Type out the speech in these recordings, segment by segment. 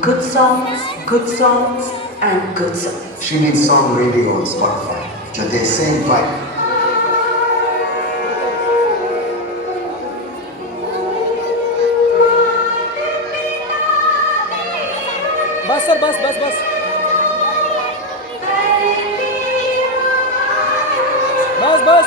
good songs, and good songs. She needs song radio on Spotify. जो दे same vibe. बस sir बस बस बस बस बस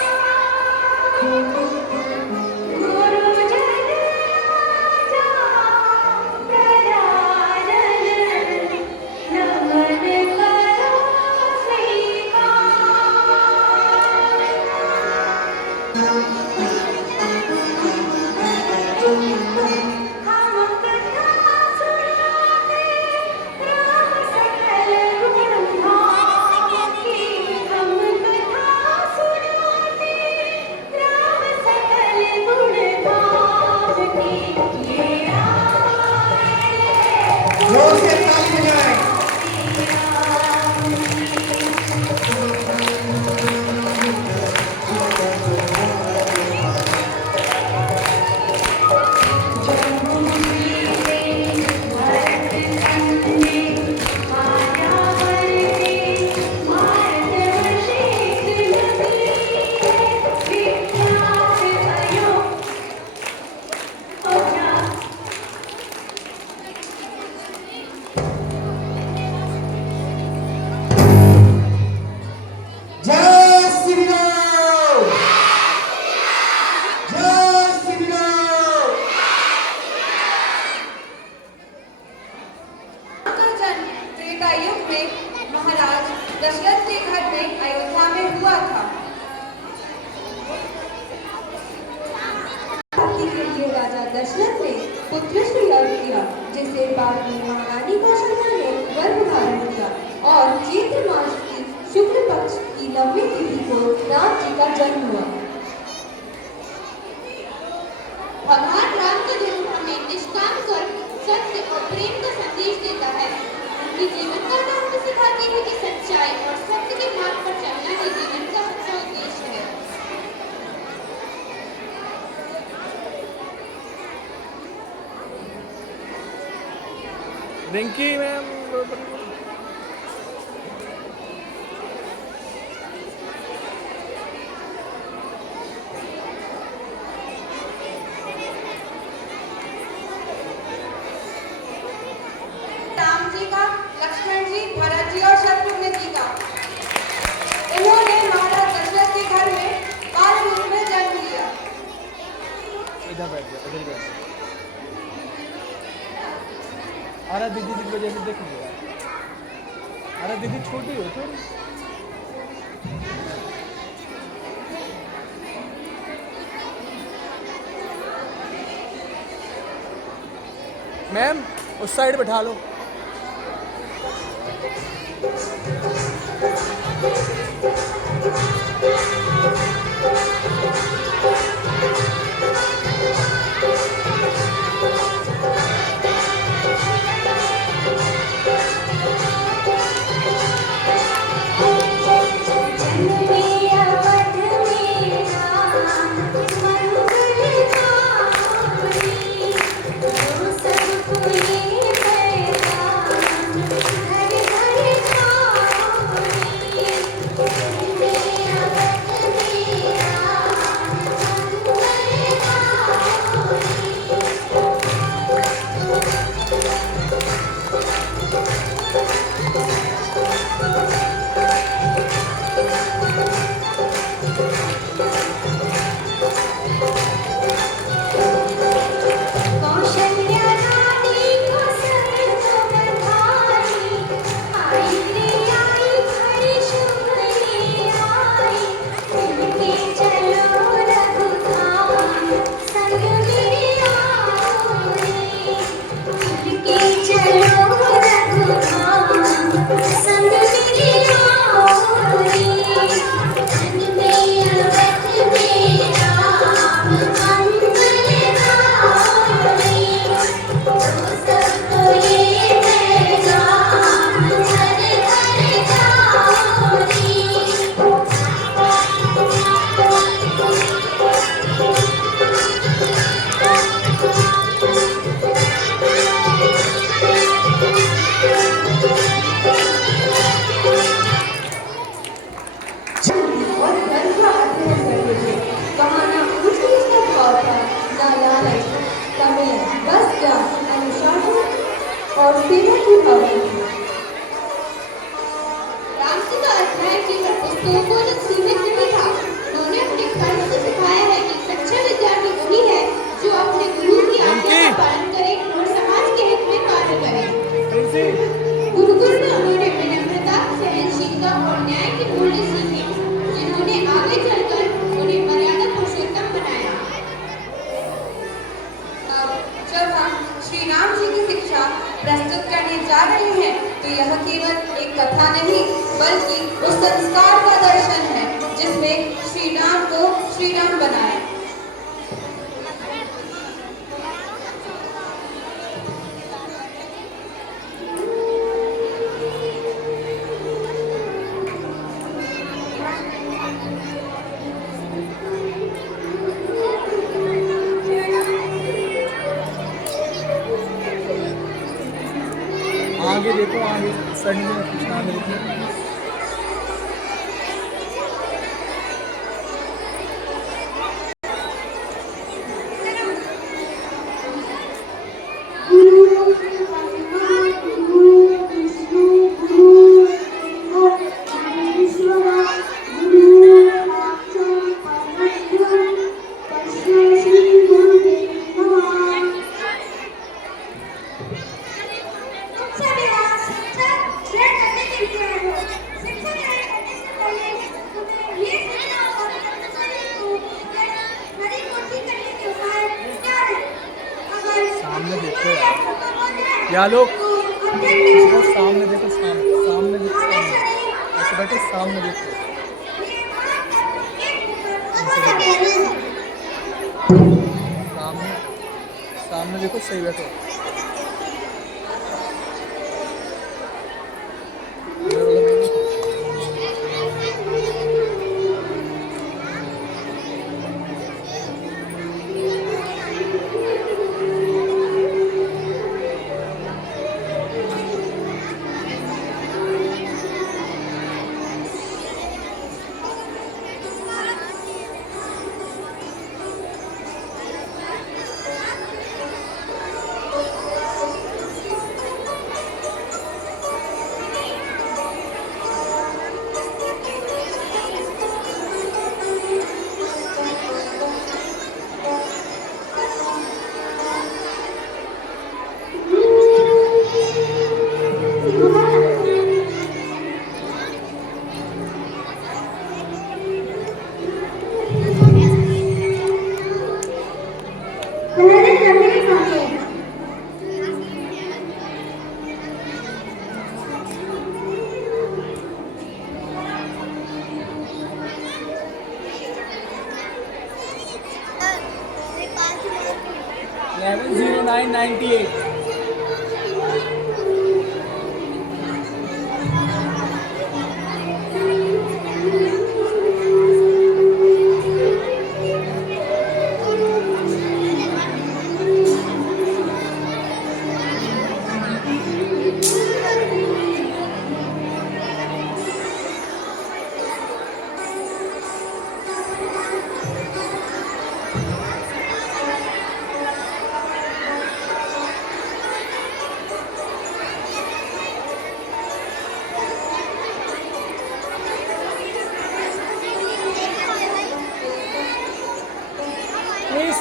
महाराज दशरथ के घर में अयोध्या में हुआ था। के लिए राजा दशरथ ने पुत्र यज्ञ किया, जिससे बाद में महारानी कौशल्या ने गर्भ धारण किया और चैत्र मास की शुक्ल पक्ष की नवमी तिथि को राम जी का जन्म हुआ। भगवान राम का जन्म हमें निष्काम कर्म, सत्य और प्रेम का संदेश देता है। उनकी जीवन गाथा हमें सिखाती है कि सच्चाई और सत्य के मार्ग पर चलना ही जीवन का सच्चा उद्देश्य है। रिंकी मैम राम जी का, लक्ष्मण जी, भरत जी और शत्रुघ्न जी का। इन्होंने महाराज दशरथ के घर में बाल रूप में जन्म लिया। इधर बैठ जा, इधर बैठ जा। अरे दीदी की वजह से देख लिया। अरे दीदी छोटी हो थोड़ी। मैम उस साइड बैठा लो। बेहद ही भावुक थी। रामचंद्र अध्याय केवल पुस्तकों तक सीमित नहीं था। उन्होंने अपने कर्म से सिखाया है कि सच्चा विद्यार्थी वही है जो अपने गुरु की आज्ञा का पालन करे और समाज के हित में कार्य करे। गुरुकुल में उन्होंने विनम्रता, सहनशीलता और न्याय के मूल्य सीखे, जिन्होंने आगे चलकर उन्हें मर्यादा पुरुषोत्तम बनाया। अब जब हम श्री राम जी की शिक्षा प्रस्तुत करने जा रहे हैं तो यह केवल एक कथा नहीं बल्कि उस संस्कार का दर्शन है जिसमें श्री राम को श्री राम बनाया। आगे देखो, आगे साइड में कुछ आगे देखो। सामने देखो यार, या लोग इसको सामने देखो, सामने देखो, सामने ऐसे बैठो, सामने देखो, सामने सामने देखो, सही बैठो।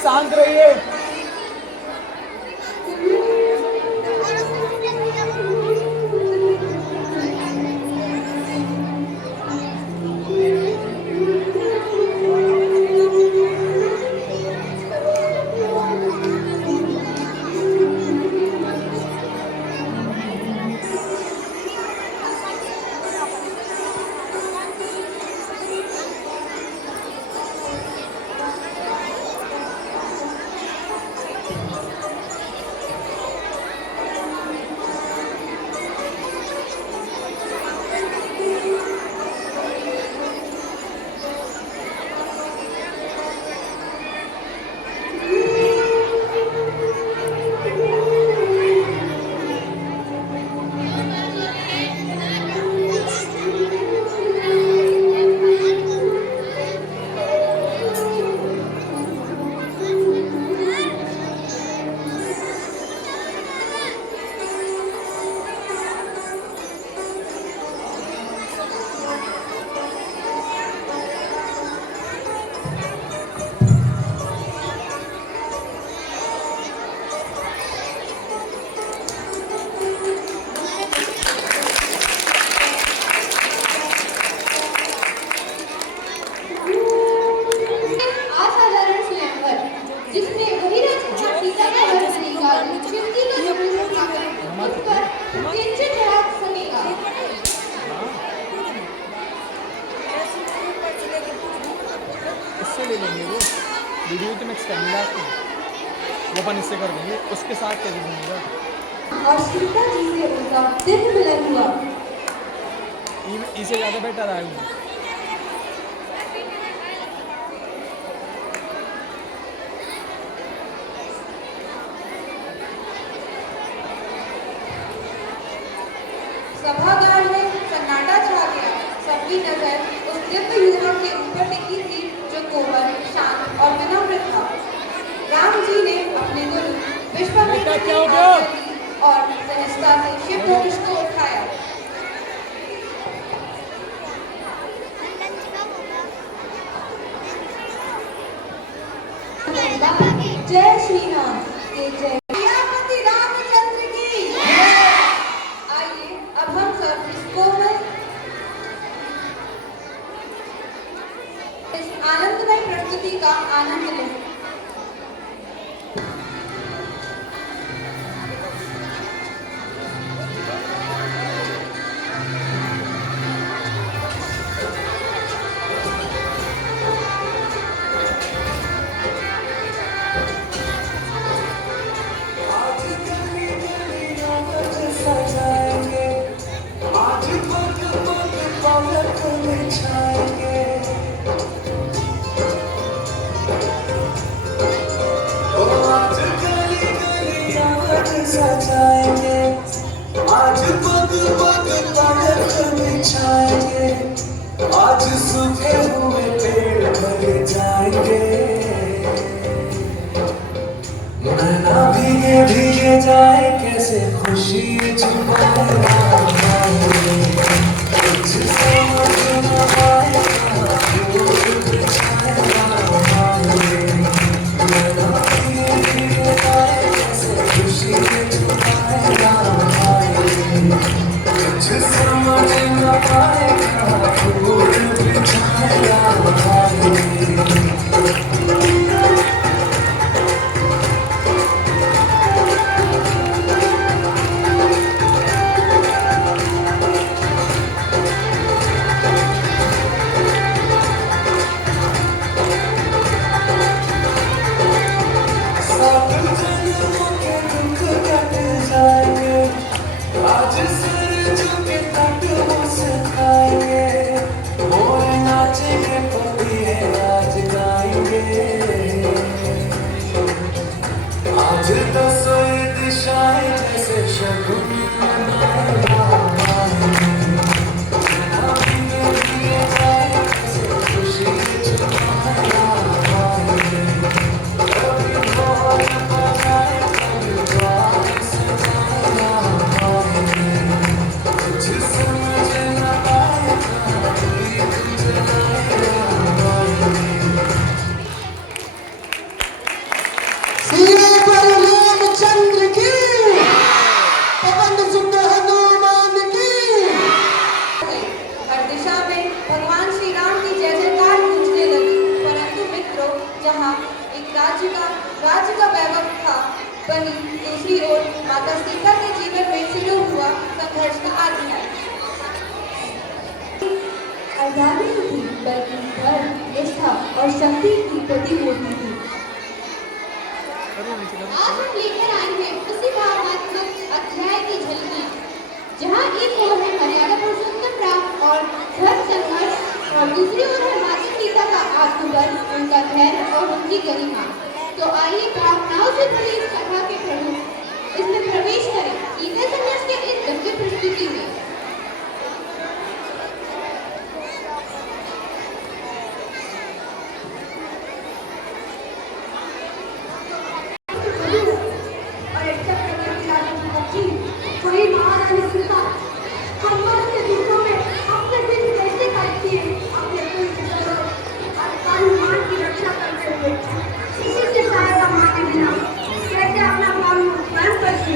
शांत रहिए। वीडियो तो मैं एक्सटेंड लाती वो अपन इससे कर देंगे, उसके साथ कैसे दूंगा। और सीता जी से उनका दिव्य मिलन हुआ। इसे ज़्यादा बेटर आएगा। सभागार में सन्नाटा छा गया। सबकी नजर उस दिव्य युवक के ऊपर टिकी थी जो कोमल, शांत और विनम्र था। राम जी ने अपने गुरु विश्वामित्र की आज्ञा ली और सहजता से शिव धनुष को उठाया। जय श्री राम के जय। सियापति रामचंद्र की आइए अब हम सब इस कोमल, इस आनंदमय प्रस्तुति का आनंद लें। सजाएंगे आज पग पग तड़क बिछाएंगे, आज सूखे हुए पेड़ भर जाएंगे। नैना भीगे भीगे जाए कैसे खुशी छुपाए कुछ समझ न आएगा फूल बिछाएगा। नैना भीगे भीगे जाए कैसे खुशी छुपाएगा कुछ समझ न आएगा फूल बिछाएगा। आज सर झुके तट मुस्काएंगे, मोर नाचेंगे पपिए आज गाएंगे। आज दसों दिशाएं जैसे शगुन मनाएगा। भीगे भीगे जाए कैसे खुशी छुपाएगा। कभी ढोल बजाए कभी द्वार सजाएगा। कुछ समझ न आएगा दीप जलाएगा। सीने पर रामचंद्र की, पवन सुत हनुमान की। हर दिशा में भगवान श्री राम की जय जयकार गूंजने लगी। परंतु मित्रों, जहाँ एक राज्य का वैभव था, वहीं दूसरी ओर माता सीता के जीवन में शुरू हुआ संघर्ष का अध्याय। आजादी नहीं थी, बल्कि धर्म, निष्ठा और शक्ति की प्रतिमूर्ति थी। आज हम लेकर आए हैं उसी भावनात्मक अध्याय की झलकी, जहाँ एक ओर है मर्यादा पुरुषोत्तम राम और धर्म संघर्ष और दूसरी ओर है माता सीता का आत्मबल, उनका धैर्य और उनकी गरिमा। तो आइए भावनाओं से भरी इस कथा के प्रभु इसमें प्रवेश करें गीता संघर्ष के इस दिव्य प्रस्तुति में। इसी से सहायता मांगे बिना कैसे अपना काम स्वयं करती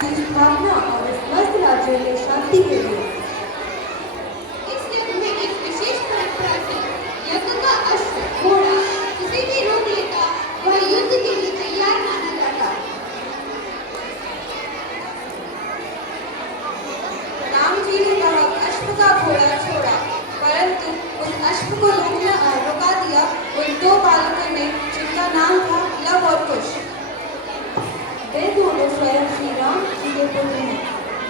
की स्थापना और समस्त राज्य में शांति के लिए। इस यज्ञ में एक विशेष परंपरा थी। यज्ञ का अश्व घोड़ा किसी भी रोक लेता वह युद्ध के लिए तैयार माना जाता। राम जी ने कहा अश्व का घोड़ा छोड़ा, परंतु उस अश्व को रुका दिया उन दो बालकों ने जिनका नाम था लव और कुश। वे दोनों स्वयं श्री राम जी के पुत्र हैं,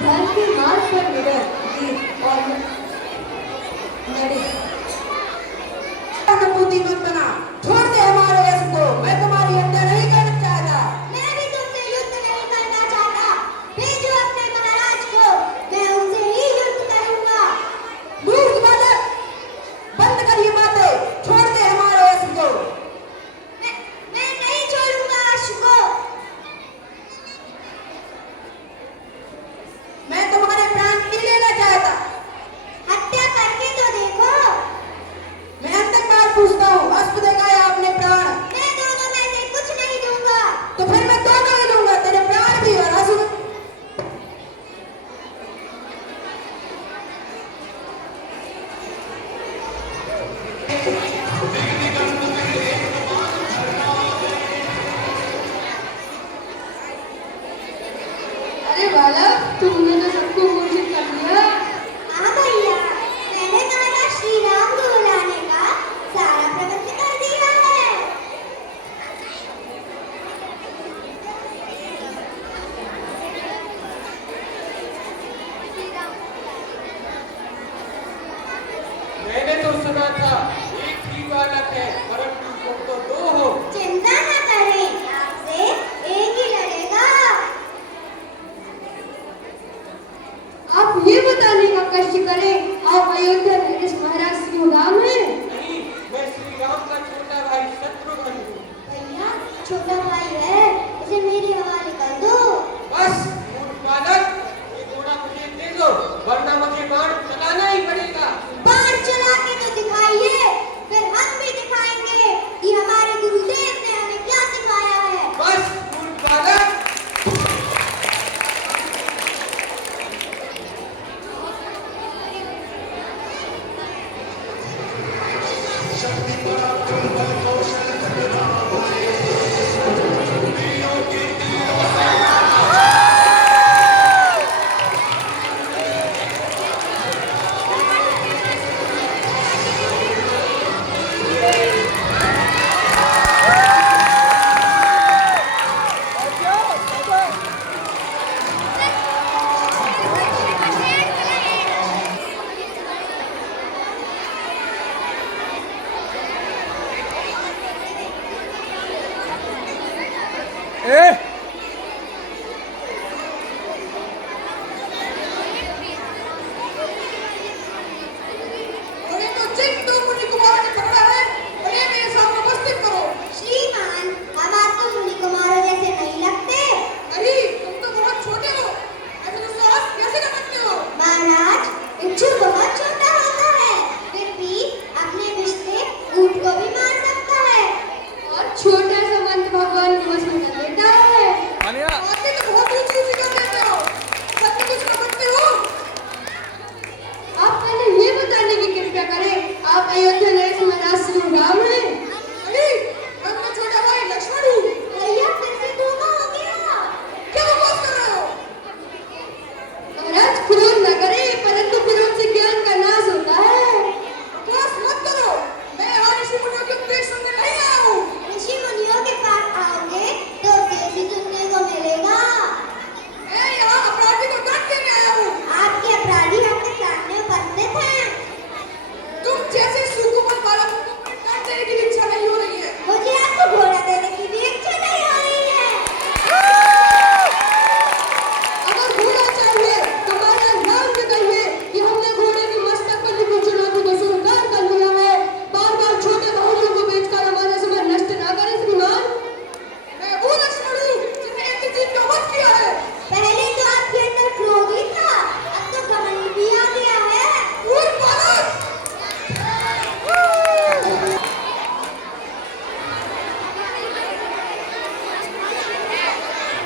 धर्म के मार्ग पर निडर, वीर और नड़े। अनुभूति मत बना, छोड़ दे हमारे यश को। मैं तुम्हारी हत्या नहीं करना चाहता। मैं भी तुमसे युद्ध नहीं करना चाहता। भेजो अपने महाराज को, मैं उनसे ही युद्ध करूंगा। मूर्ख बालक, बंद कर ये बातें, छोड़ दे हमारे यश को। मैं नहीं छोड़ूंगा अश्व को। मैं तुम्हारे प्राण नहीं लेना चाहता। हत्या करके तो देखो। मैं अंतिम बार पूछता हूँ, अस्त्र देगा या अपने प्राण? मैं दोनों में से कुछ नहीं दूंगा। तो फिर मैं दोनों ही लूंगा, तेरे प्राण भी और अस्त्र। अरे बालक, तुमने तो सबको घोषित कर दिया। हाँ भैया, मैंने महाराज श्री राम को बुलाने का सारा प्रबंध कर दिया है। मैंने तो सुना था एक ही बालक है, परंतु तुम तो दो हो। चिंता न करें, आपसे एक ही लड़ेगा। आप ये बताने का कष्ट करें, आप अयोध्या में इस महाराज श्री राम हैं। नहीं, मैं श्री राम का छोटा भाई शत्रुघ्न हूँ। भैया, छोटा भाई है, उसे मेरे हवाले कर दो। बस मूर्ख बालक, ये घोड़ा मुझे दे दो, वरना मुझे बाण चलाना ही पड़ेगा। बाण चला के तो दिखाइए, फिर हम भी दिखाएंगे कि हमारे गुरुदेव ने हमें क्या सिखाया है। बस मूर्ख बालक।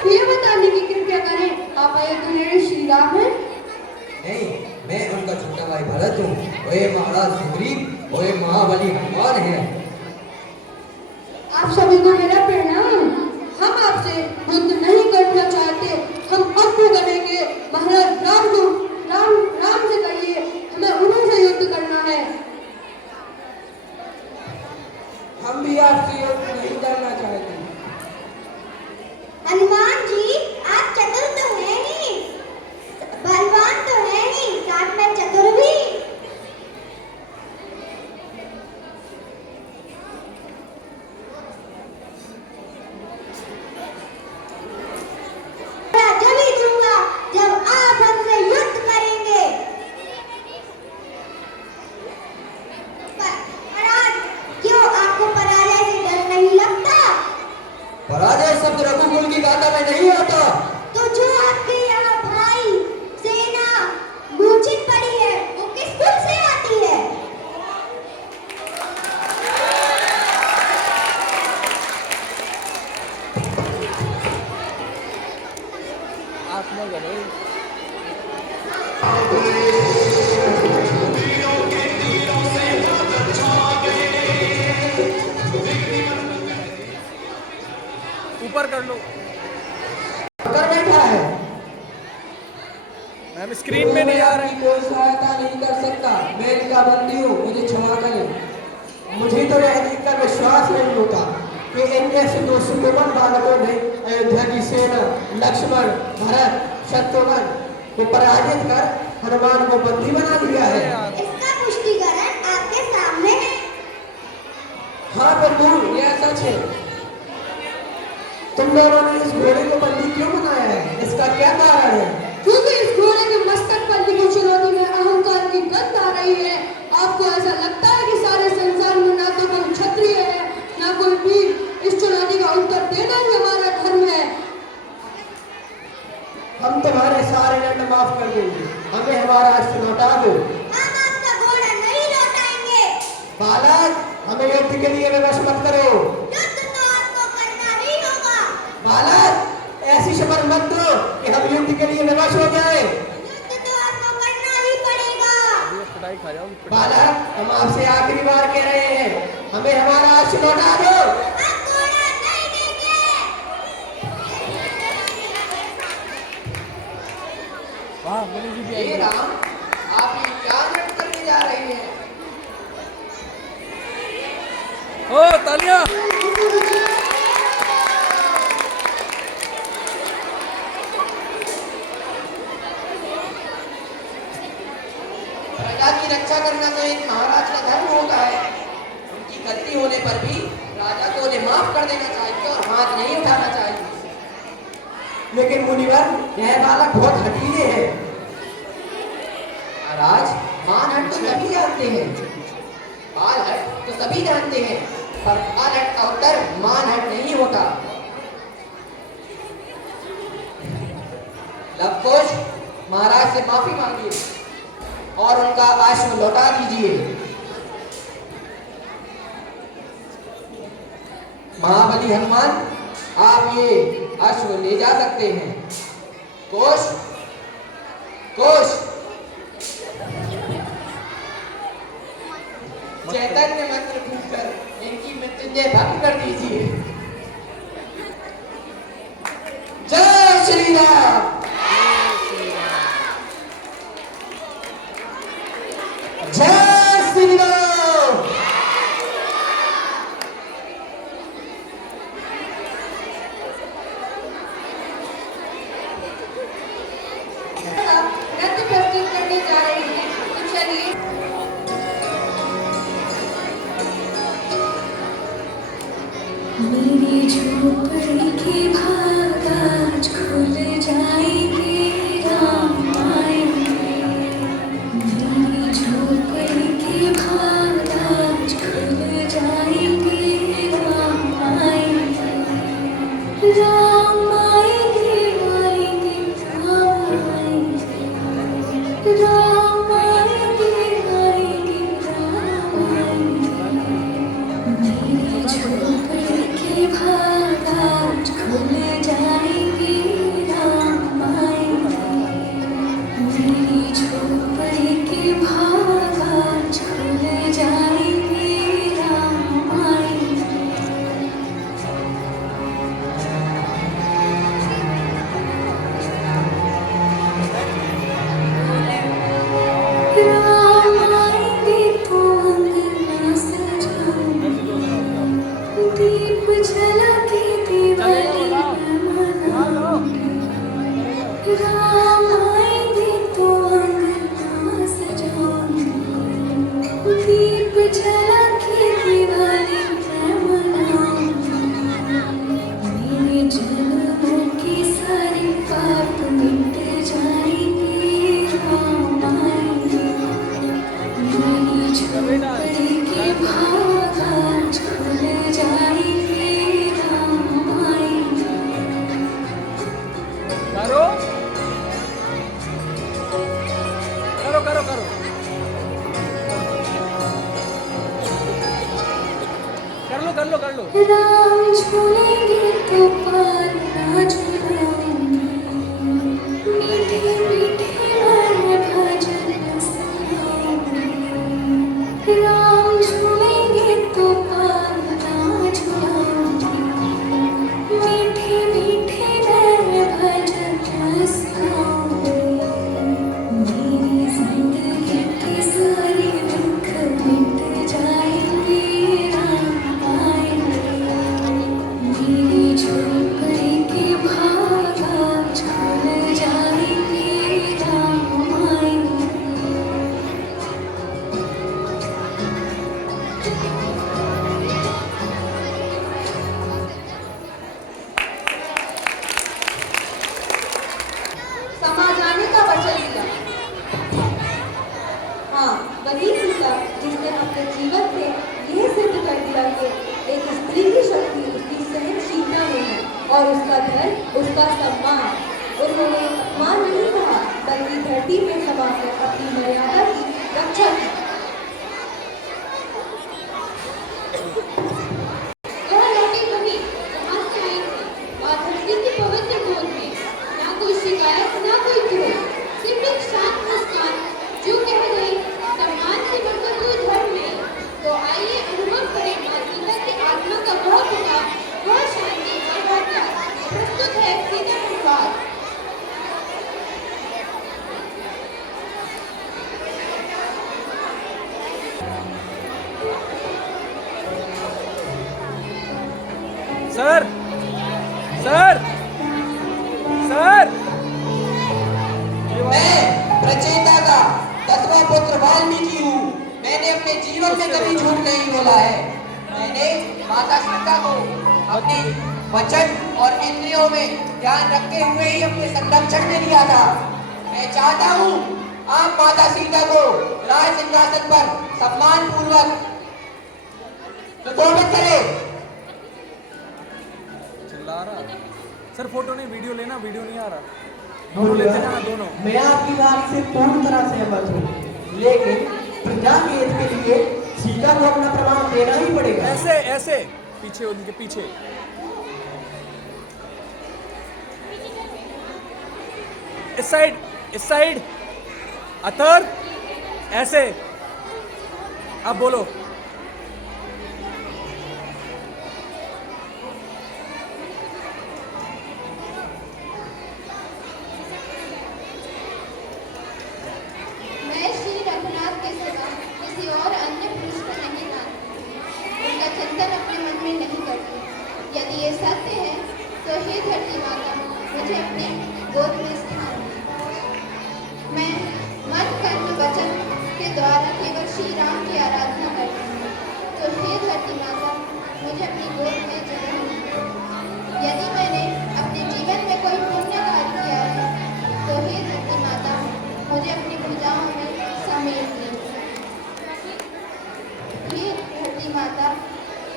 ये बताने की कृपया करें आप अयोध्या श्री राम हैं? नहीं, मैं उनका छोटा भाई भरत हूँ। वे महाराज सुग्रीव और महाबली हनुमान हैं। आप सभी को मेरा प्रणाम। हम आपसे युद्ध नहीं करना चाहते, हम आपको करेंगे। महाराज राम से कहिए हमें उन्हीं से युद्ध करना है। हम भी आपसे युद्ध नहीं करना चाहते। हनुमान जी, आप चतुर तो हैं ही, बलवान तो हैं ही, साथ में चतुर भी। जब ही दूंगा जब आप हमसे युद्ध करेंगे। महाराज, क्यों आपको पराजय से डर नहीं लगता? पराजय शब्द रघुकुल की गाथा में नहीं आता। तो जो आपके यहाँ भाई सेना मूर्छित पड़ी है वो किस कुल से आती है? आप न करो। ऊपर कर लो कर बैठा है। मैम, स्क्रीन में नहीं आ रहा है। कोई सहायता नहीं कर सकता। मैं इनका बंदी हूँ, मुझे क्षमा करें। मुझे तो यह देखकर विश्वास नहीं होता कि इन जैसे दो सुकोमल बालकों ने अयोध्या की सेना लक्ष्मण, भरत, शत्रुघ्न को पराजित कर हनुमान को बंदी बना दिया है। इसका पुष्टिकरण आपके सामने है। हाँ बंधु, यह सच है। तुम दोनों ने इस घोड़े को बंदी क्यों बनाया है? इसका क्या कारण है? क्योंकि इस घोड़े के मस्तक पर लिखी चुनौती में अहंकार की गंध आ रही है। आपको ऐसा लगता है कि सारे संसार में ना तो कोई क्षत्रिय है ना कोई वीर। इस चुनौती का उत्तर देना ही हमारा धर्म है। हम तुम्हारे सारे दंड माफ कर देंगे, हमें हमारा अश्व लौटा दो। हम आपका घोड़ा नहीं लौटाएंगे। बालक, हमें युद्ध के लिए विवश मत करो। युद्ध तो आपको करना ही होगा। बालक, ऐसी शपथ मत दो कि हम युद्ध के लिए विवश हो जाए। युद्ध तो आपको करना ही पड़ेगा। पिटाई खा जाओ। बालक, हम आपसे आखिरी बार कह रहे हैं, हमें हमारा अश्व लौटा दो। हम घोड़ा नहीं देंगे। वाह, गणेश जी भी हे आई। राम, आप ये क्या नाटक करने जा रहे हैं? ओ तालियां। प्रजा की रक्षा करना तो एक महाराज का धर्म होता है। उनकी गलती होने पर भी राजा को उन्हें माफ कर देना चाहिए और हाथ नहीं उठाना चाहिए। लेकिन मुनिवर, यह बालक बहुत हठीले है। महाराज, मानहट तो सभी जानते हैं, बालहट तो सभी जानते हैं, पर बालहट का उत्तर मानहट नहीं होता। लवकुश, महाराज से माफी मांगिए और उनका अश्व लौटा दीजिए। महाबली हनुमान, आप ये अश्व ले जा सकते हैं। कोश, कोश, चैतन्य मंत्र फूंककर इनकी मृत्युंजय भंग कर दीजिए। जय श्री राम। जय श्री राम। नृत्य प्रस्तुत करने जा रहे हैं, तो चलिए। मेरी झोपड़ी की भाग आज खुल जा लो कर लो। राम झूलेंगे तो पाना झूलेंगे, मीठे मीठे मन भजन सुनाऊंगी। राम झूलेंगे तो पाना झूलाऊंगी, मीठे मीठे मन भजन सुनाऊंगी। मेरी जिंदगी के सारे दुख मिट जाएंगे, राम आएंगे। मेरी झोपड़ी के भागा झूल जाएंगे, राम आएंगे। समा जाने का वचन दिया। हाँ, वही सीता जिसने अपने जीवन से यह सिद्ध कर दिया कि एक स्त्री की शक्ति उसकी सहनशीलता में है और उसका धन उसका सम्मान। उन्होंने मान नहीं कहा बल्कि धरती में समाकर अपनी मर्यादा की रक्षा की। वह लौटी वही जहाँ से आई थी, और धरती की पवित्र गोद में ना कोई शिकायत ना कोई क्रोध, सिर्फ एक शांत मुस्कान जो कह गई सम्मान से बढ़कर कोई धर्म नहीं। तो आइए अनुभव करें माँ सीता की आत्मा का वह पुकार, वह शांति और वह त्याग। प्रस्तुत है सीता अनुवाद। सर सर सर मैं प्रचेता का 10वां पुत्र वाल्मीकि हूँ। मैंने अपने जीवन में कभी झूठ नहीं बोला है। मैंने माता सीता को अपने वचन और इंद्रियों में ध्यान रखते हुए ही अपने संरक्षण में लिया था। मैं चाहता हूँ आप माता सीता को राज सिंहासन पर सम्मान पूर्वक सुशोभित करें। चिल्ला रहा सर, फोटो नहीं वीडियो लेना, वीडियो नहीं आ रहा, दोनों लेते ना दोनों। मैं आपकी बात से पूर्ण तरह सहमत हूँ, लेकिन प्रजा के हित के लिए सीता को अपना प्रमाण देना ही पड़ेगा। ऐसे ऐसे पीछे, उनके पीछे। इस साइड, इस साइड। अतर ऐसे। अब बोलो। मैं श्री रघुनाथ के सिवा किसी और अन्य पुरुष को नहीं मानती, उनका चिंतन अपने मन में नहीं करती। यदि ये सत्य है तो हे धरती माता मुझे अपने गोद में स्थान दे। मैं मन कर्म वचन के द्वारा केवल श्री राम की आराधना करती हूँ, तो हे धरती माता मुझे अपनी गोद में जन्म दे। यदि मैंने अपने जीवन में कोई पुण्य कार्य किया है तो हे धरती माता मुझे अपनी भुजाओं में समेट ले। हे धरती माता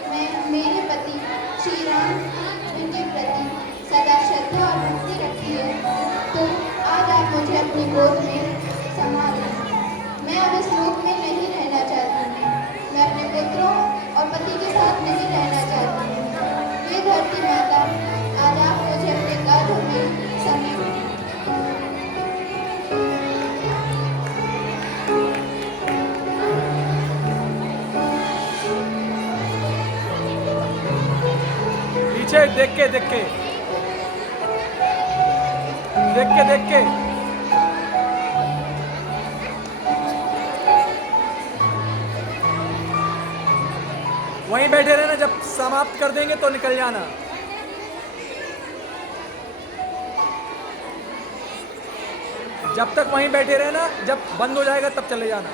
मैं मेरे पति श्री राम जिनके प्रति सदा श्रद्धा और भक्ति रखी है, तो आज आप मुझे अपनी गोद में समा लें। मैं अब इस लोक में नहीं रहना चाहती हूँ, मैं अपने पुत्रों और पति के साथ नहीं रहना चाहती हूँ। हे धरती माता आज आप मुझे अपने गर्भ में समेट लें। पीछे देख के देख के देख के देख के। वहीं बैठे रहना, जब समाप्त कर देंगे तो निकल जाना। जब तक वहीं बैठे रहना, जब बंद हो जाएगा तब चले जाना।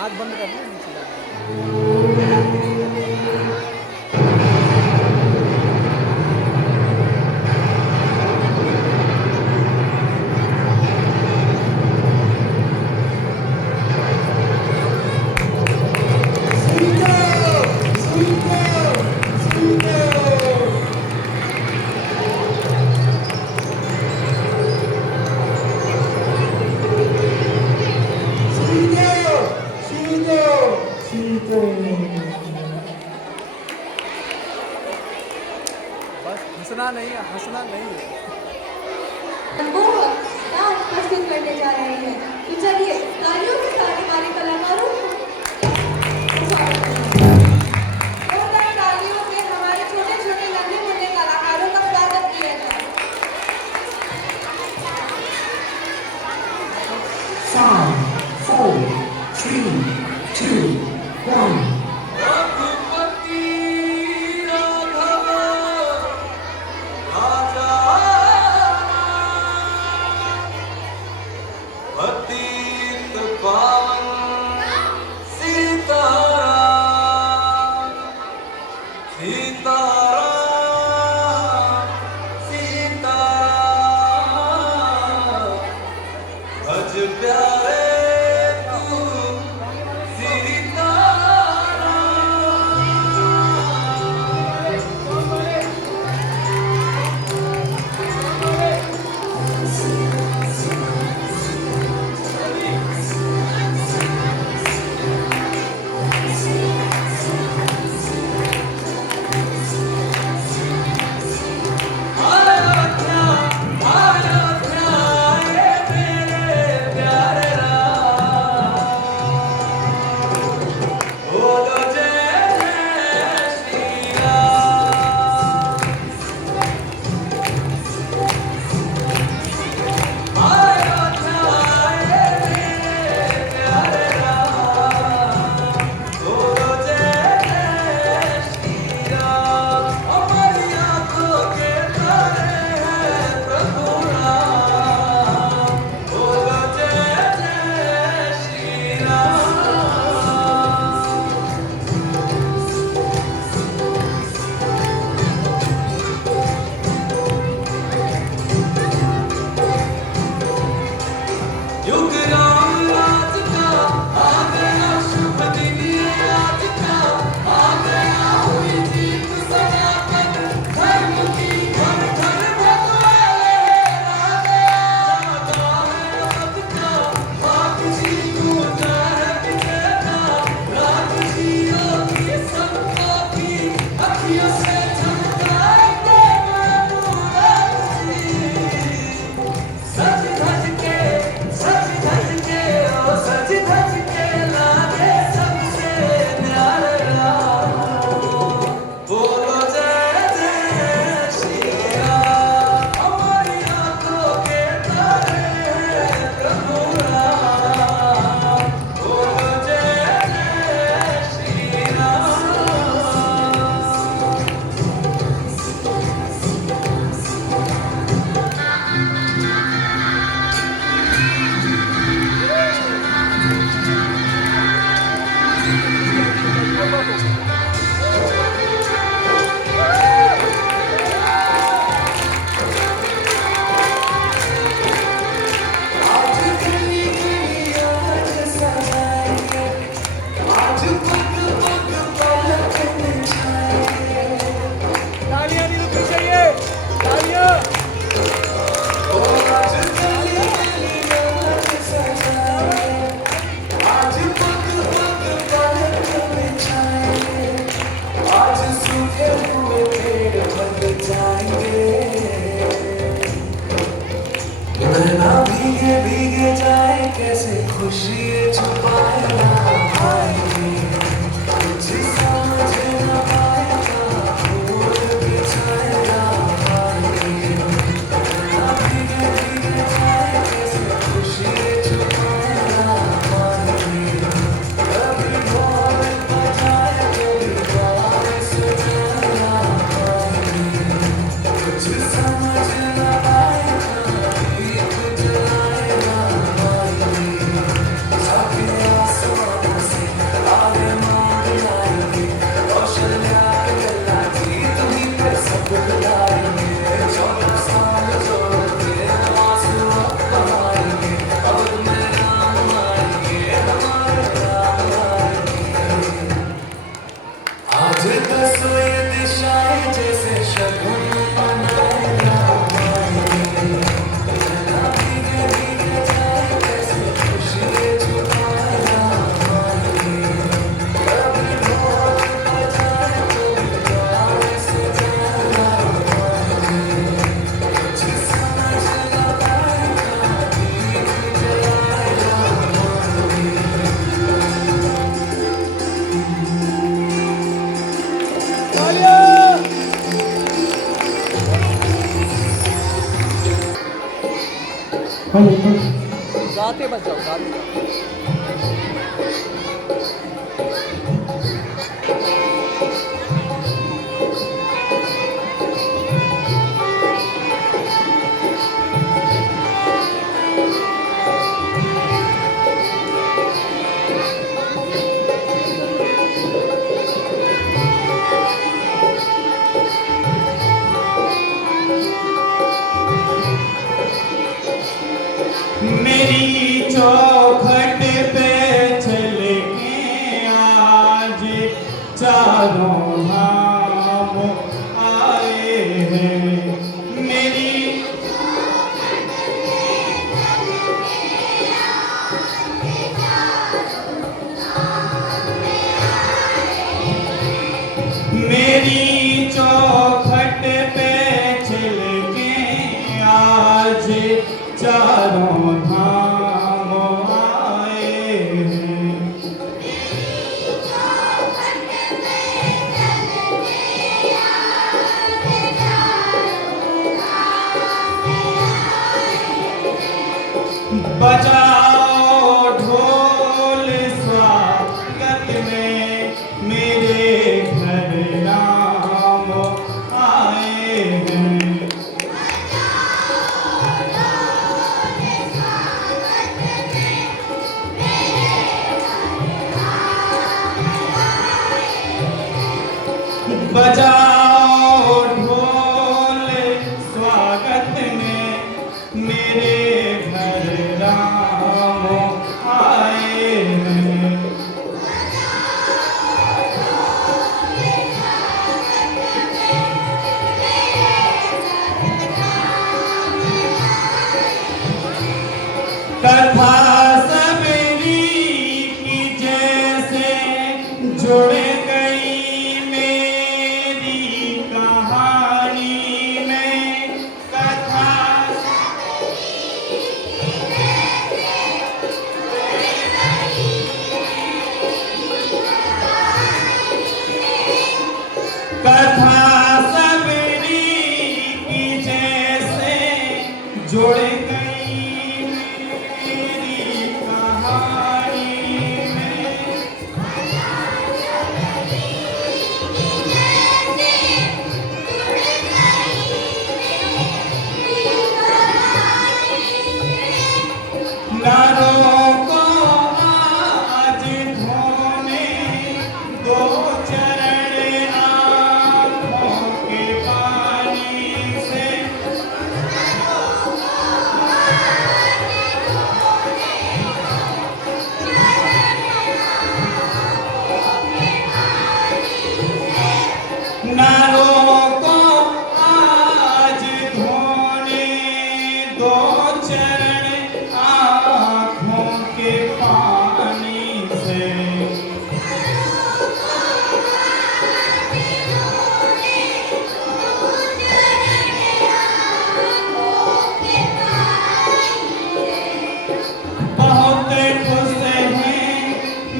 हाथ बंद कर लो नीचे जाना। बस हंसना नहीं है, हंसना नहीं है। मनमोहक डांस प्रस्तुत करने जा रहे हैं। तो चलिए तालियों के साथ हमारे कलाकारों को स्वागत करें। जोरदार तालियों से हमारे छोटे छोटे नन्हे मुन्ने कलाकारों का स्वागत किया जाए। 5, 4, 3, 2, 1. अतीत पावन सीताराम सीताराम सीताराम भज प्यारे तू गाते बच जाओ, गाते जाओ। मेरी चौखट पे चल के आज चारों धाम आए हैं। मेरी मेरी चौखट पे चल के आज चारों धाम आए हैं। बजाओ ढोल स्वागत में मेरे घर राम आए हैं। बजाओ ढोल स्वागत में मेरे घर राम आए हैं। कथा सबरी की जैसे जुड़ गई मेरी कहानी में। कथा कथा सबरी की जैसे जुड़ गई मेरी कहानी में। ना रोको आज धोने दो चरण आँखों के पानी से। ना रोको आज धोने दो चरण आँखों के पानी से। बहुत खुश हैं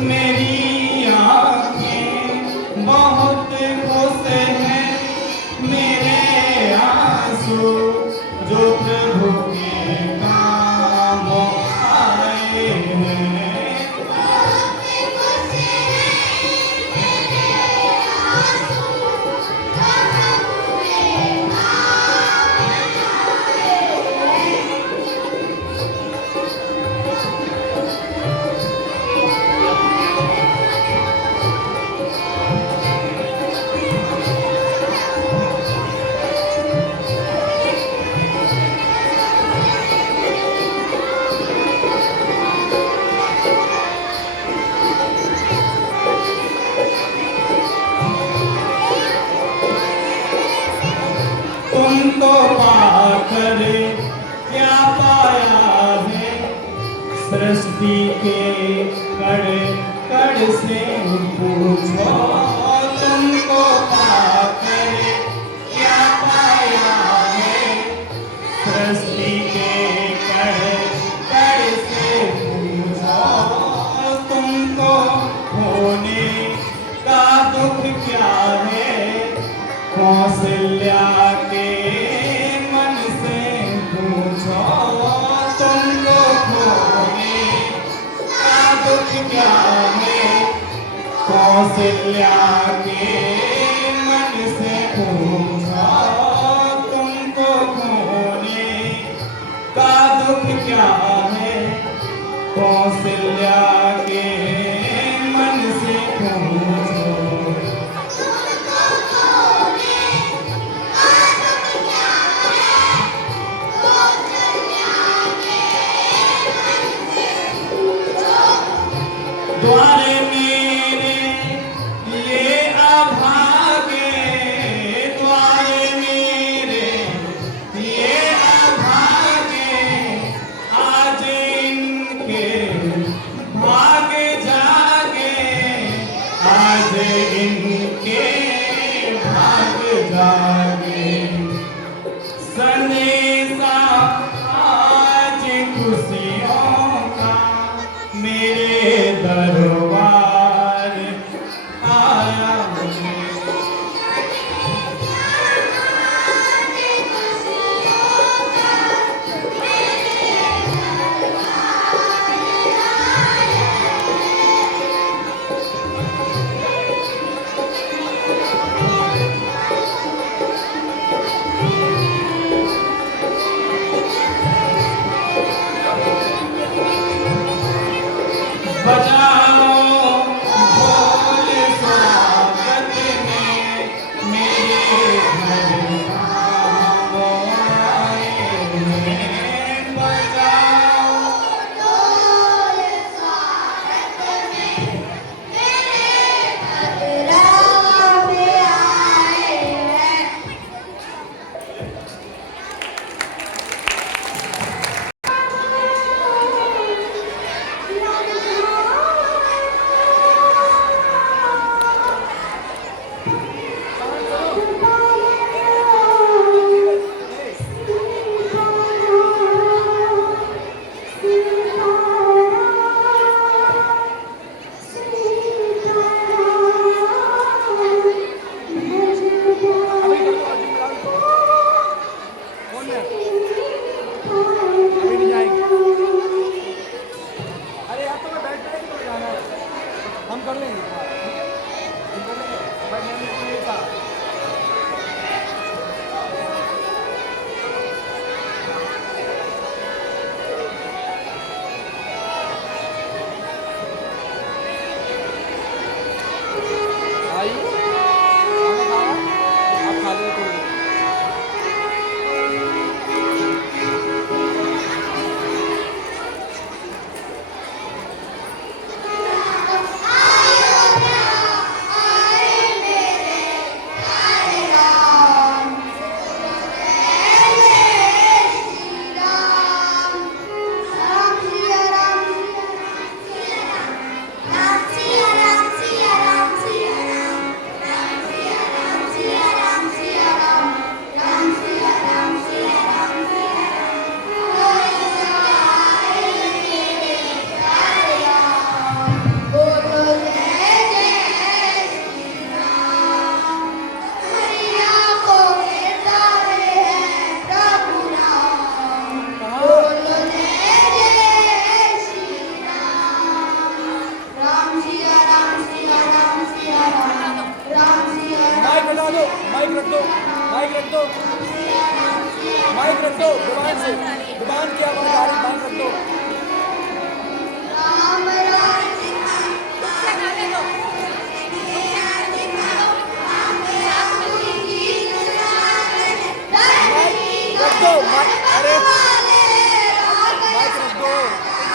मेरी आँखें, बहुत खुश हैं मेरे आंसू, जो प्रभु के काम आए हैं। तुमको पाकर क्या पाया है, सृष्टि के कण कण से पूछो। तुमको पाकर क्या पाया है, सृष्टि के कण कण से पूछो। तुमको होने का दुख क्या है, कौशल्या के मन से पूछो। तुम दुख क्या है कौशल्या के मन से पूछा तुमको खोने का दुख क्या है कौशल्या के मन से पूछो द्वारे मेरे ये अभागे द्वारे मेरे ये अभागे आज इनके भाग जागे आज इनके भाग जागे संदेशा आज खुशियों का मेरे दरबार आया है बजाओ ढोल स्वागत में मेरे घर आओ आए हैं बजाओ अभी नहीं जाएंगे। अरे यार तो मैं बैठ जाएगी तो जाना है, हम कर लेंगे भाई मैंने ये कहा भाई खाना खाओ आप खा लो तो माइक रख दो माइक रख दो माइक रख दो दुकान से दुकान की आवाज आ रही माइक रख दो माइक रख दो अरे